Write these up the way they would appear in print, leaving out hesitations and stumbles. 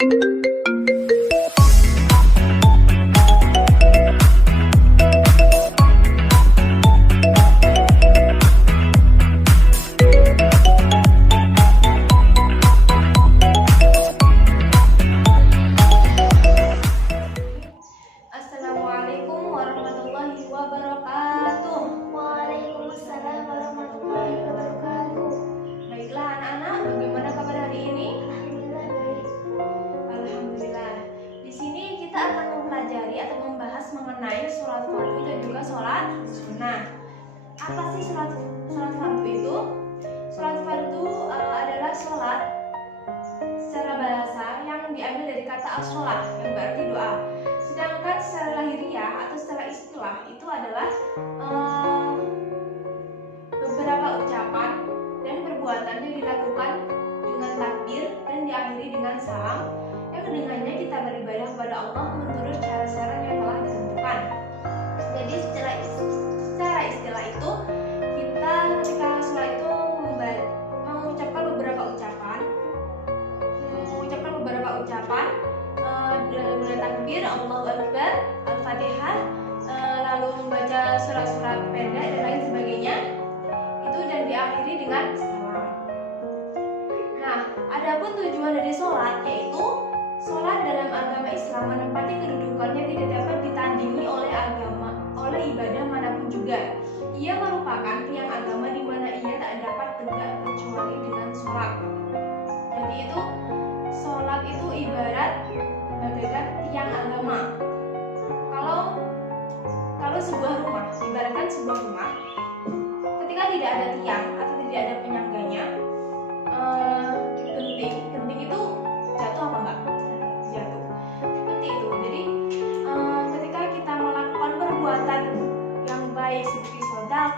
Assalamualaikum warahmatullahi wabarakatuh. Waalaikumsalam warahmatullahi wabarakatuh. Baiklah anak-anak, bagaimana kabar hari ini? Alhamdulillah baik. Alhamdulillah. Di sini kita akan mempelajari atau membahas mengenai sholat fardu dan juga sholat sunnah. Apa sih sholat fardu itu? Sholat fardu adalah sholat secara bahasa yang diambil dari kata as-sholat yang berarti doa. Sedangkan secara lahiriah atau secara istilah itu adalah beberapa ucapan dan perbuatan yang dilakukan dengan takbir dan diakhiri dengan salam yang dengannya kita beribadah kepada Allah menurut cara-cara yang telah ditentukan. Jadi secara istilah itu kita ketika sholat itu mengucapkan beberapa ucapan mulai takbir, Allahu Akbar, Al-Fatihah, lalu membaca surat-surat pendek dan lain sebagainya itu dan diakhiri dengan salam. Nah, adapun tujuan dari sholat yaitu sholat dalam agama Islam menempati kedudukannya tidak dapat ditandingi oleh ibadah manapun juga. Ia merupakan tiang agama di mana ia tak dapat tegak kecuali dengan sholat. Jadi itu sholat itu ibarat bagaikan tiang agama. Kalau sebuah rumah, ibaratkan sebuah rumah, ketika tidak ada tiang atau tidak ada penyangganya, genting itu jatuh apa enggak? Jatuh. Seperti itu. Jadi ketika kita melakukan perbuatan yang baik seperti sedekah,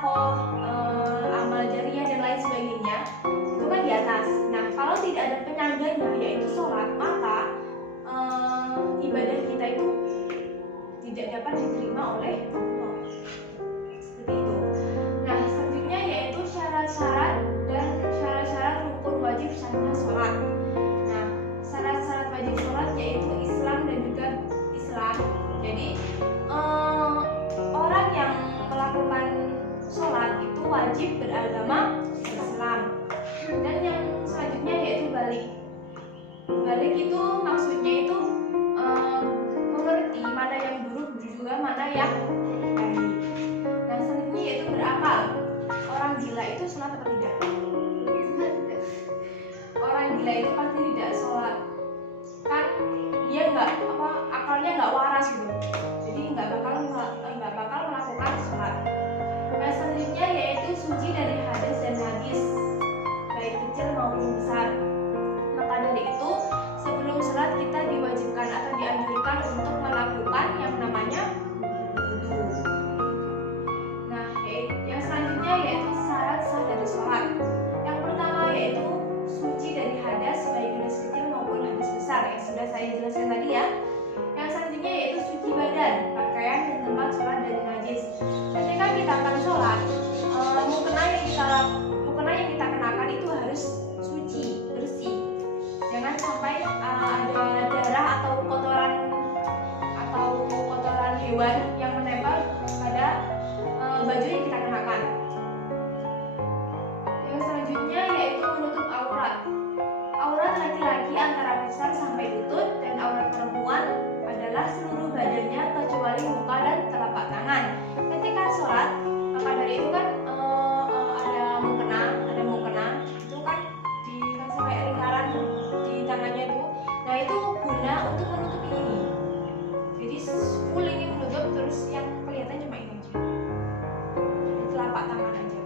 amal jariah dan lain sebagainya, itu kan di atas. Nah, kalau tidak ada penyangganya yaitu sholat, maka ibadah kita itu tidak dapat diterima oleh Allah. Seperti itu. Nah, selanjutnya yaitu syarat-syarat rukun wajib sahnya sholat. Nah, syarat-syarat wajib sholat yaitu Islam dan juga Islam. Jadi orang yang melakukan sholat itu wajib beragama Islam. Dan yang selanjutnya yaitu balik. Balik itu maksudnya itu mengerti mana yang buruk juga mana yang baik. Nah, selanjutnya yaitu berakal. Orang gila itu sholat atau tidak? Orang gila itu pasti tidak sholat. Kan dia akalnya nggak waras gitu. Jadi nggak bakal melakukan sholat. Nah, selanjutnya yaitu suci dari hadas dan najis, baik kecil maupun besar. Maka dari itu sebelum sholat kita diwajibkan atau dianjurkan untuk melakukan yang namanya wudu. Nah, yang selanjutnya yaitu syarat sah dari sholat. Yang pertama yaitu suci dari hadas, baik hadas kecil maupun hadas besar yang sudah saya jelaskan tadi ya. Yang selanjutnya yaitu suci badan, pakaian dan tempat sholat dari najis. Ketika kita akan sholat, mukena yang kita kenakan itu harus suci, bersih. Jangan sampai ada darah atau kotoran hewan yang menempel pada baju yang kita kenakan. Yang selanjutnya yaitu menutup aurat. Aurat laki-laki antara pusar sampai lutut dan aurat perempuan adalah seluruh badannya kecuali muka dan telapak tangan. Ketika sholat, maka dari itu kan ada mukena itu kan dikasih kayak lingkaran di tangannya itu. Nah, itu guna untuk menutupi ini. Jadi full ini menutup, terus yang kelihatan cuma ini aja. Di telapak tangan aja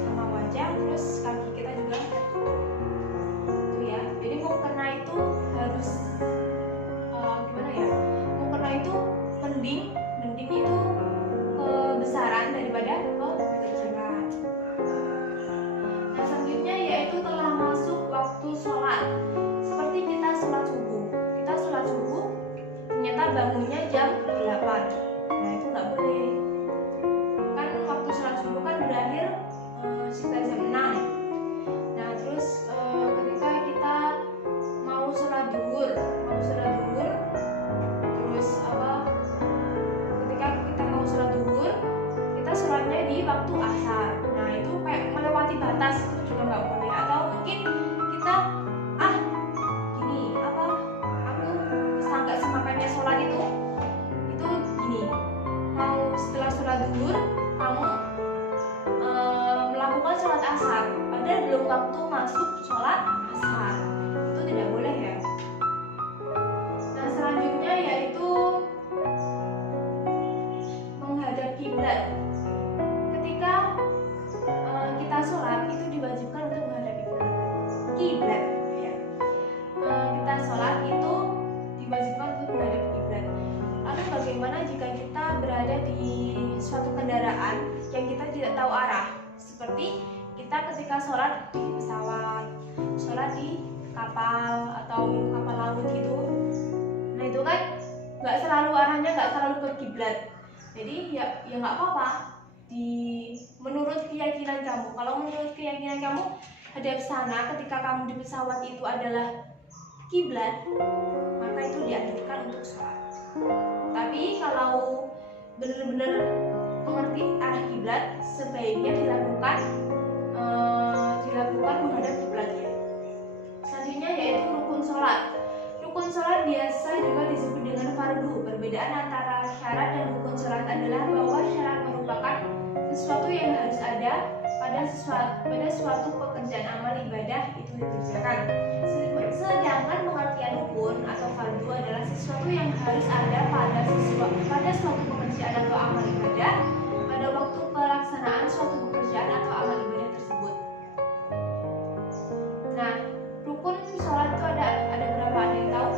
sama wajah, terus kaki kita juga itu ya. Jadi mukena itu harus gimana ya? Mukena itu mending itu kebesaran daripada kekecilan. Nah, selanjutnya yaitu telah masuk waktu sholat. Seperti kita sholat subuh ternyata bangunnya jam 8. Nah, itu nggak boleh. Kan waktu sholat subuh kan berakhir sekitar jam 6. Nah, terus ketika kita mau sholat duhur asar, padahal belum waktu masuk sholat asar. Itu tidak boleh ya. Nah selanjutnya yaitu menghadap kiblat. Ketika kita sholat itu diwajibkan untuk menghadap kiblat ya. Kita sholat itu diwajibkan untuk menghadap kiblat. Lalu bagaimana jika kita berada di suatu kendaraan yang kita tidak tahu arah, seperti kita ketika sholat di pesawat, sholat di kapal atau kapal laut gitu. Nah itu kan nggak selalu arahnya nggak selalu ke kiblat. Jadi ya nggak apa-apa. Menurut keyakinan kamu, kalau menurut keyakinan kamu hadap sana ketika kamu di pesawat itu adalah kiblat, maka itu dianjurkan untuk sholat. Tapi kalau benar-benar mengerti arah kiblat, sebaiknya dilakukan menghadap kiblatnya. Selanjutnya yaitu rukun sholat. Rukun sholat biasa juga disebut dengan fardu. Perbedaan antara syarat dan rukun sholat adalah bahwa syarat merupakan sesuatu yang harus ada pada suatu pekerjaan amal ibadah itu dikerjakan. Sedangkan pengertian rukun atau fardu adalah sesuatu yang harus ada pada suatu pekerjaan atau amal ibadah pada waktu pelaksanaan suatu pekerjaan atau amal ibadah tersebut. Nah, rukun sholat itu ada berapa? Ada yang tahu?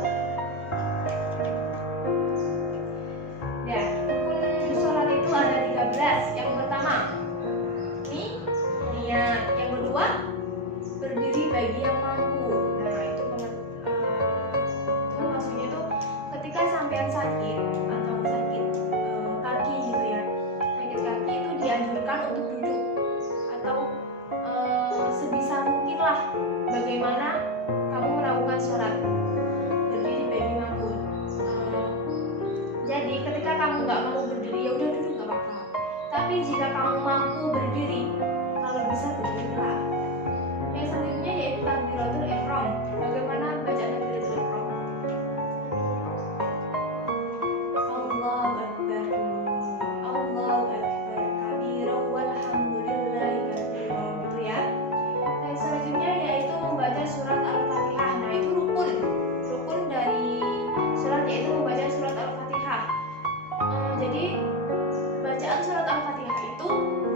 Ya, rukun sholat itu ada 13. Yang pertama, niat. Yang kedua, berdiri bagi yang mampu. Nah, itu maksudnya itu ketika sampean sakit atau sakit kaki gitu ya. Sakit kaki itu dianjurkan untuk duduk atau sebisa mungkin lah bagaimana kamu melakukan sholat berdiri bagi mampu. Jadi ketika kamu nggak mau berdiri ya udah duduk nggak apa-apa. Tapi jika kamu mampu berdiri, kalau bisa berdirilah. Yang selanjutnya yaitu takbiratul ihram. Bagaimana bacaan takbiratul ihram? Allahu akbar, Allahu akbar kabiran walhamdulillahi katsiran, gitu ya. Yang selanjutnya yaitu membaca surat Al-Fatihah. Nah, itu rukun dari surat yaitu membaca surat Al-Fatihah. Jadi bacaan surat Al-Fatihah itu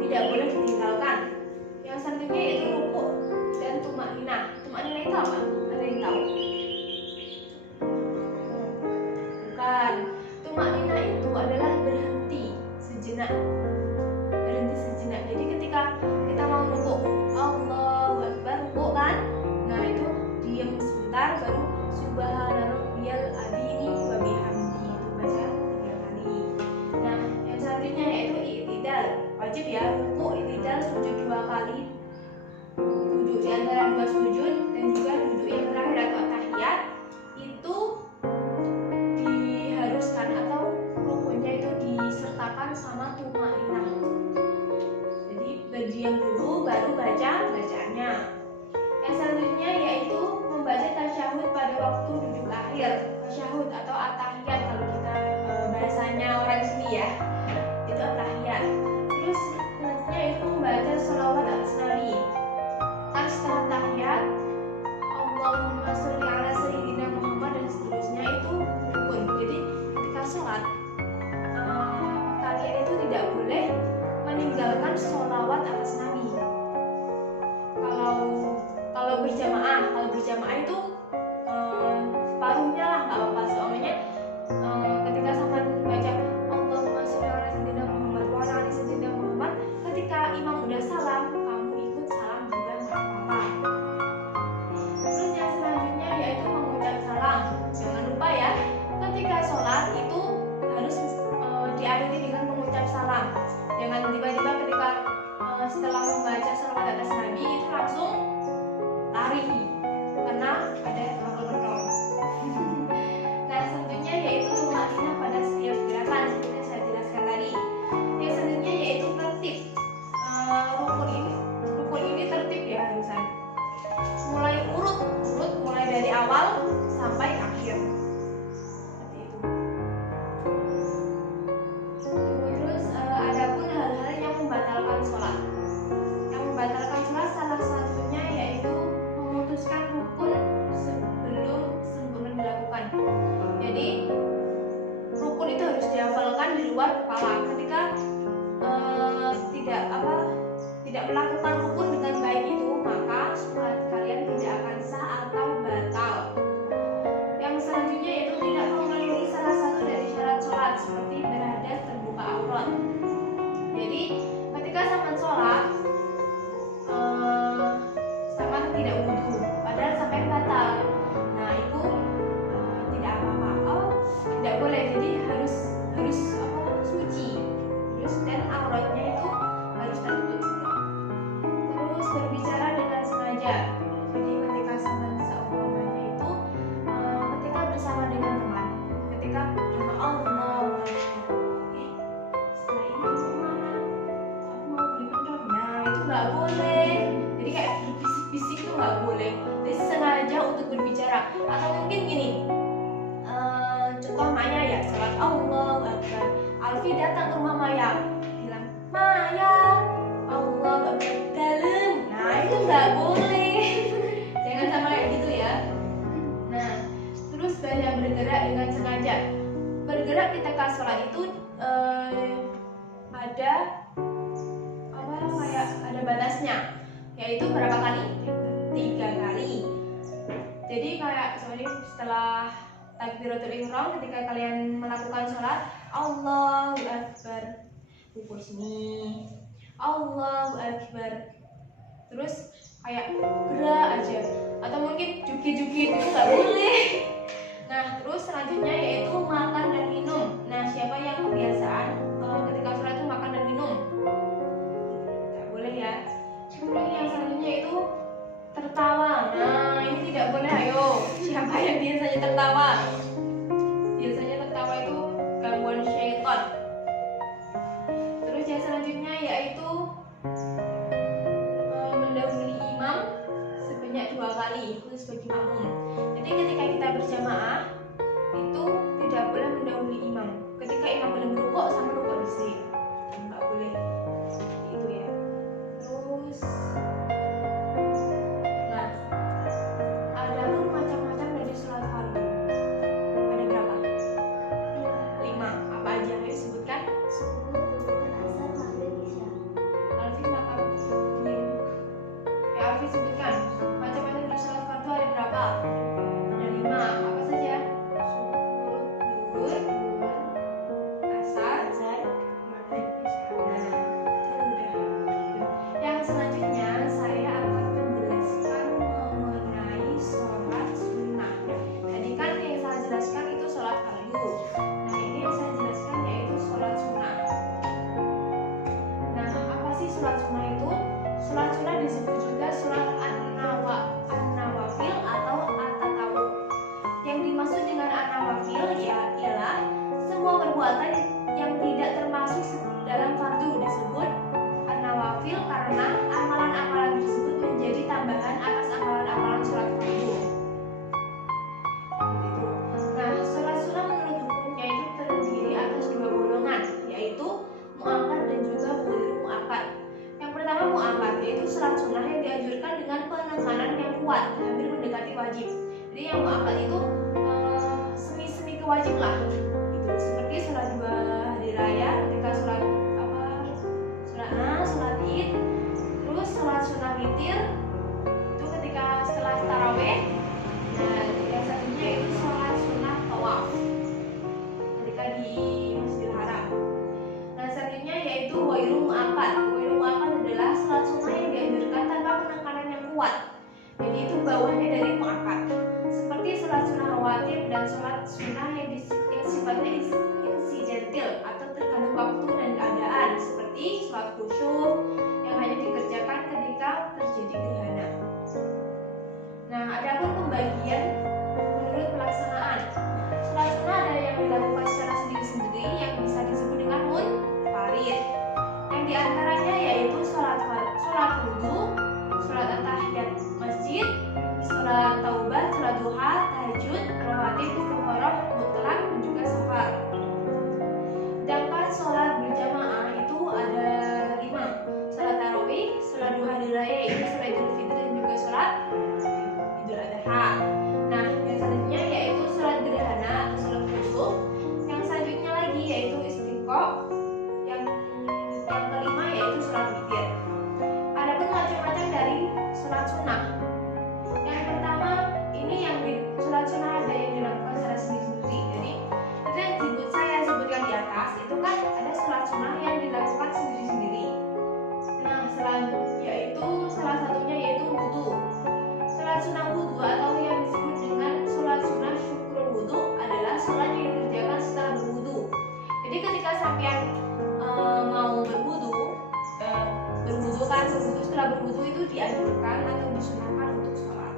tidak boleh ditinggalkan. Yang selanjutnya yaitu rukuk dan tumakninah. Tumakninah itu apa? Ada yang tahu? Bukan. Tumakninah itu adalah berhenti sejenak. Berhenti sejenak. Jadi ketika kita mau rukuk, Allahu Akbar, rukuk kan? Nah itu diam sebentar baru subhanarabbiyal adzimi wa bihamdi, itu baca 3 kali. Nah yang selanjutnya yaitu i'tidal. Wajib ya, rukuk, i'tidal, sujud 2 kali, duduk di antara 2 sujud, dan juga duduk yang terakhir atau tahiyat itu diharuskan atau rukunnya itu disertakan sama tumakninah. Jadi berdiam dulu baru baca bacaannya. Yang selanjutnya yaitu membaca tasyahud pada waktu duduk akhir. Tasyahud atau at-tahiyat kalau kita bahasanya orang sini ya, itu at-tahiyat. Terus selanjutnya itu membaca sholawat atas Nabi. Kan setelah tahiyat Allahumma sholli ala sayyidina Muhammad dan seterusnya itu rukun. Jadi ketika sholat kalian itu tidak boleh meninggalkan sholawat atas Nabi. Kalau berjamaah itu separuhnya lah nggak apa-apa. Soalnya ketika sampai baca Allahumma sholli ala sayyidina Muhammad wa ala ali sayyidina Muhammad, ketika imam udah salam kamu ikut salam juga nggak apa-apa. Terus yang selanjutnya yaitu mengucap salam. Jangan lupa ya, ketika sholat itu harus diakhiri dengan mengucap salam. Jangan tiba-tiba ketika setelah membaca salawat atas Nabi itu langsung lari karena ada rokok. Nah selanjutnya yaitu tumakninah pada setiap gerakan seperti yang saya jelaskan tadi. Yang selanjutnya yaitu tertib. Rukun ini tertib ya harusan. Mulai urut mulai dari awal sampai akhir. Seperti itu. Terus adapun hal-hal yang membatalkan sholat. Yang membatalkan sholat tidak melakukan rukun dengan baik itu, maka sholat kalian tidak akan sah atau batal. Yang selanjutnya yaitu tidak memenuhi salah satu dari syarat sholat seperti berhadas, terbuka aurat. Jadi ketika sampean sholat, sampean tidak wudhu, padahal sampean batal. Nah itu tidak apa-apa. Tidak boleh. Jadi harus suci. Terus dan auratnya itu harus tertutup semua. Terus berbicara dengan sengaja. Jadi ketika sampean seumpamanya itu ketika bersama dengan teman, ketika dengan Allah, setelah ini mau kemana? Aku mau beli kendor. Nah itu nggak boleh. Jadi kayak berbisik-bisik itu nggak boleh. Jadi sengaja untuk berbicara. Atau mungkin gini, contoh Maya ya, sholat Allahu Akbar. Alfi datang ke rumah Maya, bilang Maya, Allahu Akbar dalam. Nah itu nggak boleh. Jangan sama kayak gitu ya. Nah terus banyak bergerak dengan sengaja. Bergerak ketika sholat itu ada batasnya, yaitu berapa kali? 3 kali. Jadi kayak setelah takbiratul ihram, ketika kalian melakukan sholat, Allahu Akbar, ukur sini, Allahu Akbar, terus kayak gerak aja, atau mungkin jukit-jukit itu nggak boleh. Nah terus selanjutnya yaitu makan dan minum. Nah siapa yang kebiasaan ketika sholat itu makan dan minum? Nggak boleh ya. Kemudian yang selanjutnya itu tertawa. Nah ini tidak boleh. Ayo, siapa yang biasanya tertawa? Biasanya tertawa itu gangguan syaitan. Terus yang selanjutnya yaitu mendahului imam sebanyak 2 kali, itu sebagai makmum. Jadi ketika kita berjamaah itu tidak boleh mendahului imam. Ketika imam belum rukuk sama rukuk dulu, nggak boleh. Itu ya. Terus ada pun macam-macam dari sholat fardu. Ada berapa? 5. Apa aja? Ayo sebutkan. Alfi apa? Ya Alfi sebutkan. Macam-macam dari sholat fardu ada berapa? Ada 5. Apa saja? Zuhur, asar, maghrib, isya. Nah, itu udah. Yang selanjutnya saya akan menjelaskan mengenai sholat sunnah. Tadi kan yang saya jelaskan itu sholat fardu. Nah ini yang saya jelaskan yaitu sholat sunnah. Nah apa sih sholat sunnah itu? Sholat sunnah disebut juga sholat an-nawafil atau at-tatawu. Yang dimaksud dengan an-nawafil ialah semua perbuatan yang tidak termasuk dalam fardu disebut an-nawafil karena amalan-amalan tersebut menjadi tambahan atas amalan-amalan sholat fardu. Nah, sholat sunnah menurut hukumnya itu terdiri atas 2 golongan, yaitu muakkad dan juga ghairu muakkad. Yang pertama muakkad, yaitu sholat sunnah yang dianjurkan dengan penekanan yang kuat, hampir mendekati wajib. Jadi yang muakkad itu semi-semi kewajib lah. Itu seperti sholat 2 hari raya, ketika sholat sholat id, terus sholat sunnah witir itu ketika setelah taraweh. Nah yang satunya itu sholat sunnah tawaf ketika di Masjidil Haram. Nah selanjutnya yaitu ghairu muakkad. Ghairu muakkad adalah sholat sunnah yang dianjurkan tanpa penekanan yang kuat. Jadi itu bawahnya dari muakkad. Seperti sholat sunnah rawatib dan sholat sunnah yang sifatnya insidental atau tergantung waktu dan keadaan, seperti sholat khusyuk yang hanya dikerjakan ketika terjadi gerhana. Nah, ada pun pembagian menurut pelaksanaan. Sholat sunnah ada yang dilakukan secara sendiri-sendiri yang bisa disebut dengan munfarid. Yang diantaranya yaitu sholat wudhu, sholat tahiyat masjid, sholat taubah, sholat duha, tahajud, rawatib, istikharah, mutlak, dan juga safar. berwudu kan, setelah berwudu itu dianjurkan atau disunahkan untuk sholat.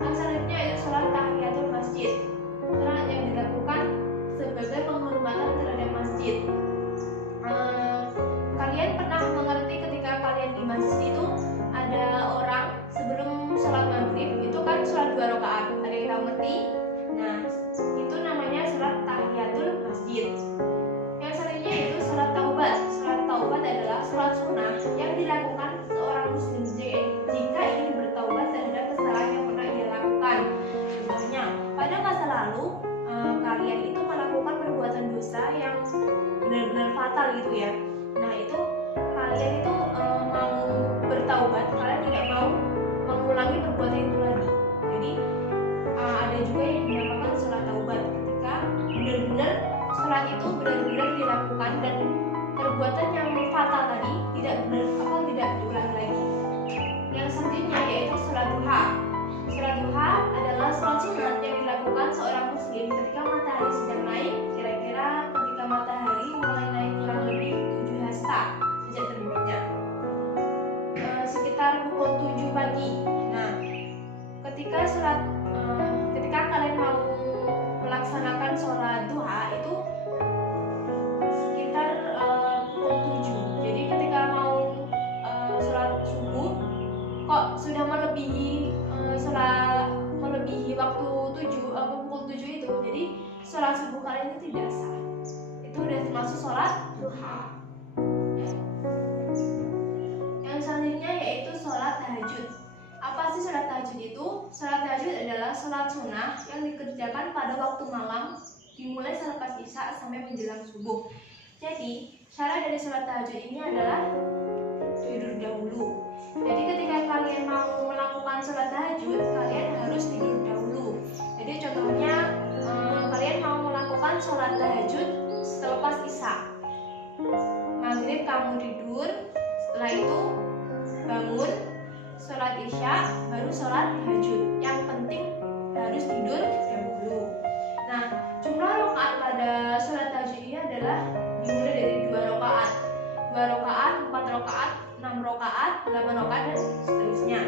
Yang selanjutnya itu sholat tahiyatul masjid, sholat yang dilakukan sebagai penghormatan terhadap masjid. Kalian pernah mengerti ketika kalian di masjid itu ada orang sebelum sholat maghrib itu kan sholat 2 rakaat, ada yang tahu ngerti? Nah, itu namanya sholat tahiyatul masjid. Yang selanjutnya itu sholat taubat. Sholat taubat adalah sholat sunnah yang dilakukan seorang muslim jika ingin bertaubat terhadap kesalahan yang pernah ia lakukan. Contohnya, pada masa lalu kalian itu melakukan perbuatan dosa yang benar-benar fatal gitu ya. Nah, itu kalian itu mau bertaubat, kalian tidak mau mengulangi perbuatan itu lagi. Jadi ada juga yang dinamakan sholat taubat, ketika benar-benar sholat itu benar-benar dilakukan dan perbuatan yang fatal tadi tidak diulangi lagi. Yang selanjutnya yaitu sholat duha. Sholat duha adalah sholat sunat yang dilakukan seorang muslim ketika matahari sedang naik, kira-kira ketika matahari mulai naik kurang lebih 7 hasta sejak terbitnya, sekitar pukul 7 pagi. Nah, ketika kalian mau melaksanakan sholat duha itu sekitar pukul 7. Jadi ketika mau sholat subuh kok sudah melebihi waktu 7 pukul 7 itu, jadi sholat subuh kalian itu tidak sah. Itu udah termasuk sholat duha. Yang selanjutnya yaitu sholat tahajud. Apa sih sholat tahajud itu? Sholat tahajud adalah sholat sunnah yang dikerjakan pada waktu malam, dimulai selepas isya sampai menjelang subuh. Jadi syarat dari sholat tahajud ini adalah tidur dahulu. Jadi ketika kalian mau melakukan sholat tahajud, kalian harus tidur dahulu. Jadi contohnya kalian mau melakukan sholat tahajud selepas isya, maghrib kamu tidur, setelah itu bangun sholat isya, baru sholat tahajud. Yang penting harus tidur dahulu. Nah, jumlah rakaat pada sholat tahajud ini adalah dimulai dari 2 rakaat, 4 rakaat, 6 rakaat, 8 rakaat dan seterusnya.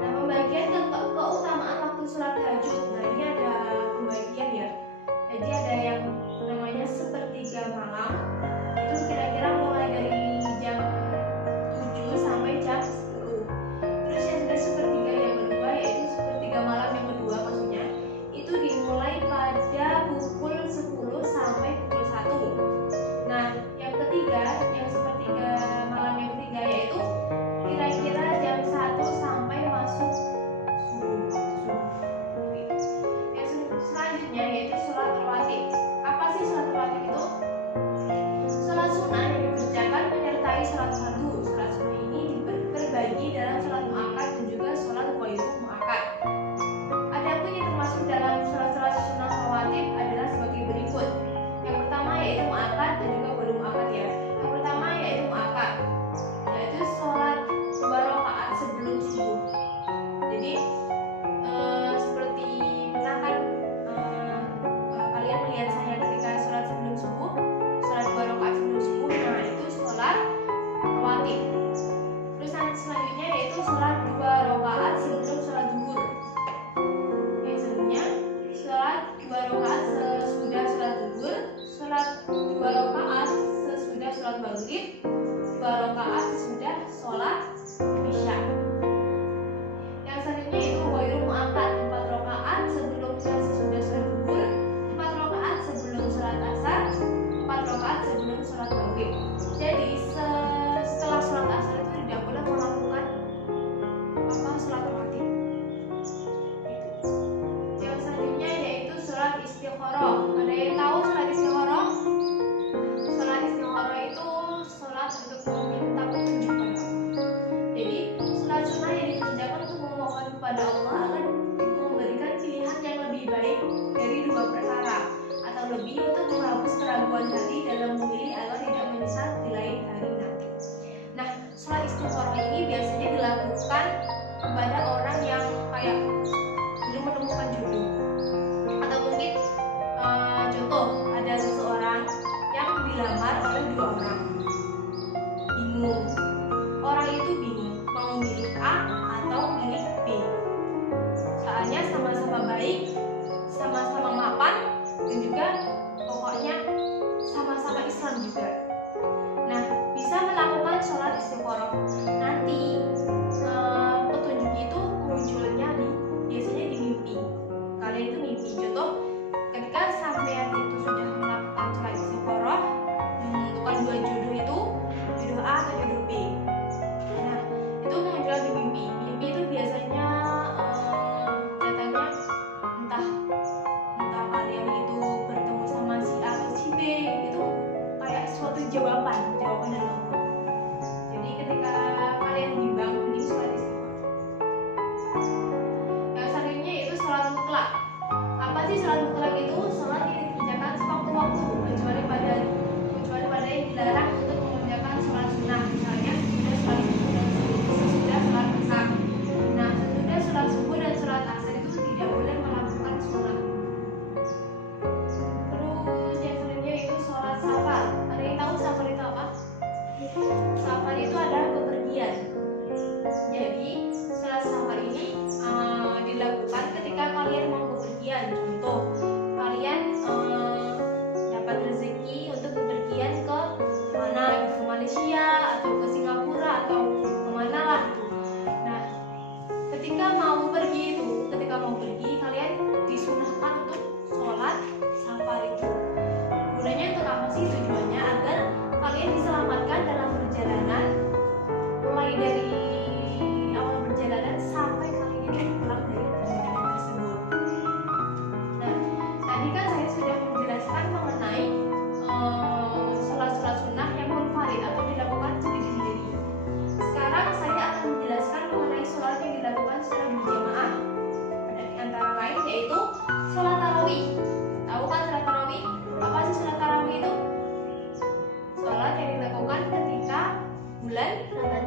Nah, pembagian keutamaan waktu sholat tahajud. Nah, ini ada pembagian ya. Jadi ada yang namanya sepertiga malam, itu kira-kira mulai dari jam 7 sampai jam 10. Terus yang sudah sepertiga yang kedua, yaitu sepertiga malam yang kedua maksudnya, itu dimulai pada pukul 10 sampai pukul 1. Nah, yang ketiga, yang sepertiga malam yang ketiga, yaitu kira-kira jam 1 sampai masuk subuh. Yang selanjutnya yaitu sholat rawatib. Apa sih sholat rawatib itu? Sholat sunnah yang dikerjakan menyertai sholat fardu. Sholat sunnah ini terbagi dalam sholat muakkad dan juga sholat ghairu muakkad. Adapun yang termasuk dalam sholat sunnah rawatib adalah sebagai berikut. Yang pertama yaitu muakkad dan juga ghairu muakkad ya. Yang pertama yaitu muakkad, yaitu sholat 2 rakaat sebelum subuh. Jadi seperti pernah kan kalian melihat saya ketika sholat sebelum subuh, sholat 2 rakaat sebelum subuh. Nah, itu sholat rawatib. Terus selanjutnya yaitu sholat 2 rakaat sebelum sholat zuhur. Yang selanjutnya sholat 2 rakaat sesudah sholat zuhur, sholat 2 rakaat sesudah sholat maghrib, 2 rakaat sesudah sholat isya. Yang selanjutnya itu ghairu muakkad, 4 rakaat sebelum dan sesudah sholat zuhur, 4 rakaat sebelum sholat asar, 4 rakaat sebelum sholat maghrib. Jadi setelah sholat asar itu tidak boleh melakukan sholat rawatib. Yang selanjutnya yaitu sholat istikharah. Ada yang tahu sholat istikharah? Sholat istikharah itu sholat untuk meminta petunjuk pada Allah.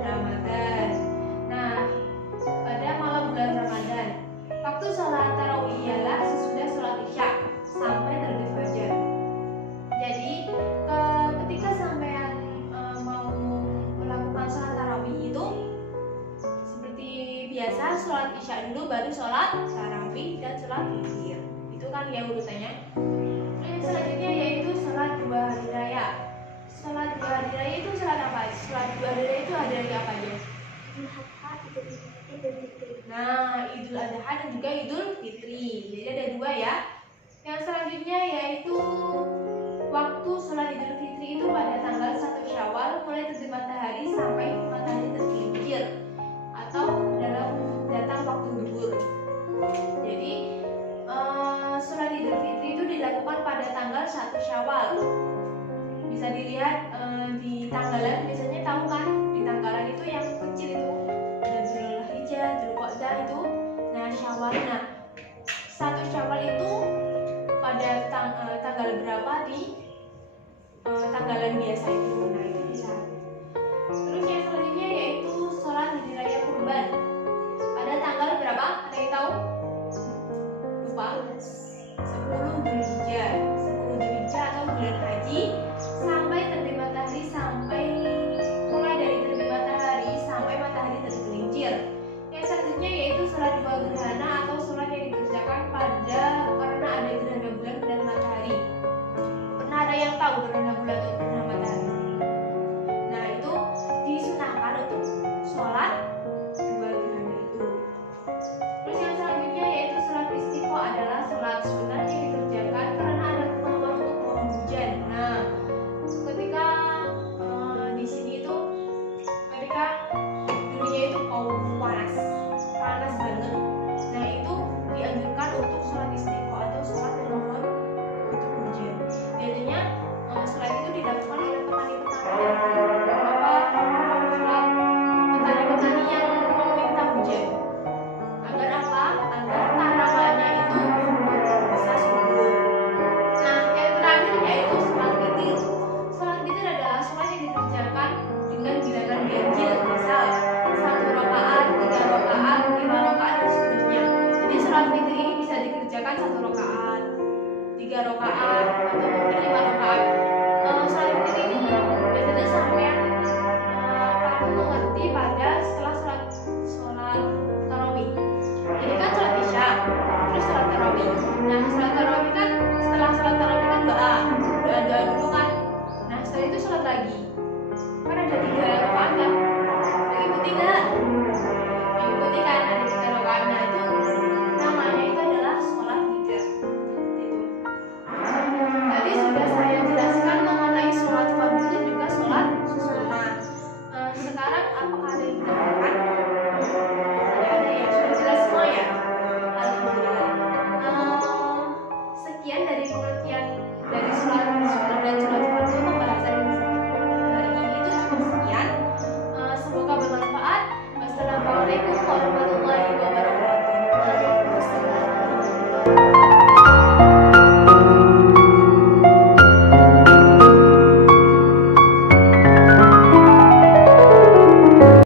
Ramadan. Nah, pada malam bulan Ramadan, waktu sholat tarawih ialah sesudah sholat isya sampai terbit fajar. Jadi ketika sampean mau melakukan sholat tarawih itu seperti biasa, sholat isya dulu baru sholat tarawih dan sholat witir. Itu kan ya urutannya. Yang selanjutnya yaitu sholat 2 hari raya. Sholat 2 hari raya itu sholat apa? Sholat 2 hari raya itu ada dari apa aja? Nah, Idul Adha dan juga Idul Fitri. Jadi ada 2 ya. Yang selanjutnya yaitu waktu sholat Idul Fitri itu pada tanggal 1 Syawal mulai terbit matahari sampai matahari tergelincir atau dalam datang waktu zuhur. Jadi sholat Idul Fitri itu dilakukan pada tanggal 1 Syawal. Bisa dilihat di tanggalan, biasanya tahu kan di tanggalan itu yang kecil itu ada Dzulhijjah, Dzulqa'dah itu. Nah, Syawal. Nah, 1 Syawal itu pada tanggal berapa di tanggalan biasa itu. Nah, itu bisa. Terus yang selanjutnya yaitu sholat hari raya Kurban. Pada tanggal berapa? Ada yang tahu? Lupa? 10 Dzulhijjah. 10 Dzulhijjah atau bulan haji sampai terbit matahari, sampai mulai dari terbit matahari sampai matahari tergelincir. Yang selanjutnya yaitu sholat 2 gerhana atau sholat yang dikerjakan karena ada gerhana bulan dan matahari. Pernah ada yang tahu gerhana bulan atau gerhana matahari? Nah, itu disunahkan untuk sholat 2 gerhana itu. Terus yang selanjutnya yaitu sholat istiqo adalah sholat sunat yang dikerjakan karena ada kemauan untuk mohon hujan. Nah, ketika di sini itu ketika dunia itu panas banget, nah itu dianjurkan untuk sholat istiqo atau sholat memohon untuk hujan. Biasanya sholat itu dilakukan oleh petani-petani yang meminta hujan. Agar apa? Agar tanamannya itu bisa subur. Nah, yang terakhir yaitu sholat witir. Sholat witir adalah sholat yang dikerjakan dengan bilangan ganjil, misal 1 rakaat, 3 rakaat, 5 rakaat dan seterusnya. Jadi sholat witir ini bisa dikerjakan 1 rakaat, 3 rakaat atau mungkin 5 rakaat. Sholat witir ini biasanya sampean kamu mengerti pada setelah sholat tarawih. Jadi kan sholat isya, terus sholat tarawih. Nah, sholat tarawih kan setelah sholat tarawih kan doa dulu kan. Nah, setelah itu sholat lagi. Kan ada 3 rakaat kan? Mengikuti nggak? Mengikuti kan ada 3 rakaat. Nah, itu namanya itu adalah sholat witir. Tadi sudah saya jelaskan mengenai sholat fardu dan juga sholat sunnah. Sekarang apakah ada yang ditanyakan? Ada ya, sudah jelas semua ya? Alhamdulillah. Sekian dari pengertian dari sholat sunnah dan sholat fardu. Pembahasan hari ini itu cukup sekian. Semoga bermanfaat. Wassalamualaikum warahmatullahi wabarakatuh. Waalaikumsalam.